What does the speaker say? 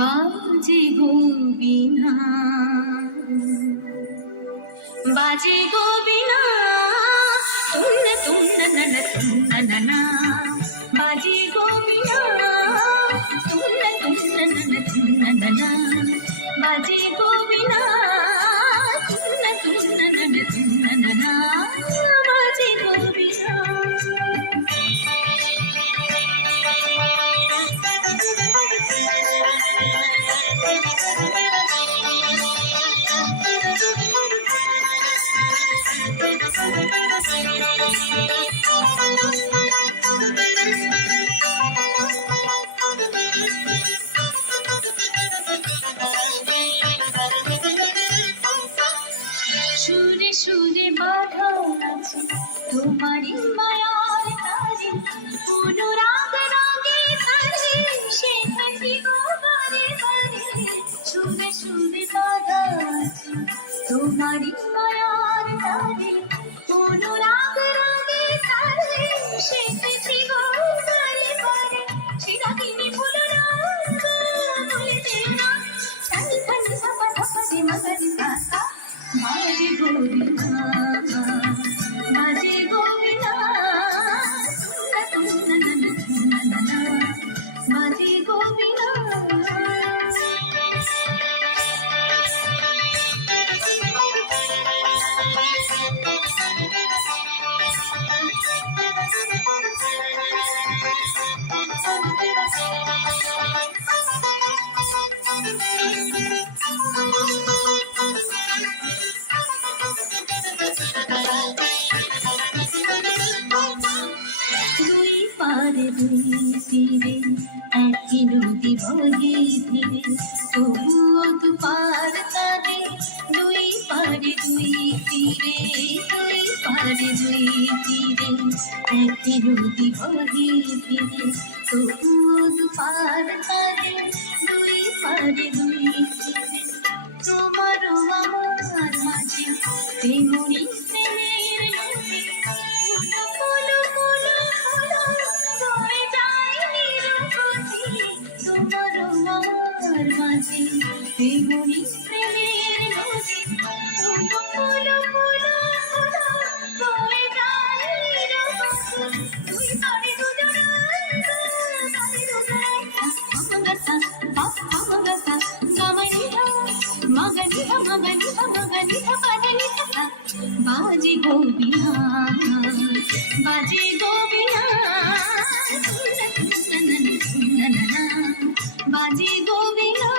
বাজে গো বীণা, বাজে গো বীণা, তুন্না তুন্না নানা তুন্না নানা, বাজে গো বীণা, তুন্না তুন্না নানা তুন্না নানা, বাজে গো বীণা, তুন্না তুন্না নানা তুন্না নানা, বাজে গো বীণা। সুরে সুরে বাঁধা আছে তোমারই মায়ার তারে, অনুরাগ রাগে তারে শেখাচ্ছি গো বারে বারে। সুরে সুরে বাঁধা আছে তোমারই মায়ার তারে, অনুরাগ রাগে তারে শেখাচ্ছি গো বারে বারে। সেরাগিনী ভুলো না, ভুলে যেও না, সানি সানি সাপা ধাপা রে মাগারি সাসা, বাজে গো বীণা, বাজে গো বীণা, তুন্না তুন্না নানা তুন্না নানা, বাজে গো বীণা। দুই পারে দুই তীরে একই নদী বহে ধীরে, তবুও দুপার কাঁদে। দুই পারে দুই তীরে, দুই পারে দুই তীরে একই নদী বহে ধীরে, তবুও দুপার কাঁদে। দুই পারে দুই তীরে তোমারও আমার মাঝে তেমনি প্রেমের নদী, ফুলো ফুলো ফুলো ফুলো বয়ে যায় নিরবধি। তোমারও আমার মাঝে তেমনি প্রেমের নদী, ফুলো ফুলো ফুলো ফুলো বয়ে যায় নিরবধি। দুই পারে দুজনা, পারে দুজনা, আমাগাসা আমাগাসা গামানিধা মাগানিধা মাগানিধা মাগানিধা পাদানিধা সা, বাজে গো বীণা, বাজে গো বীণা, তুন্না তুন্না নানা তুন্না নানা, বাজে গো বীণা।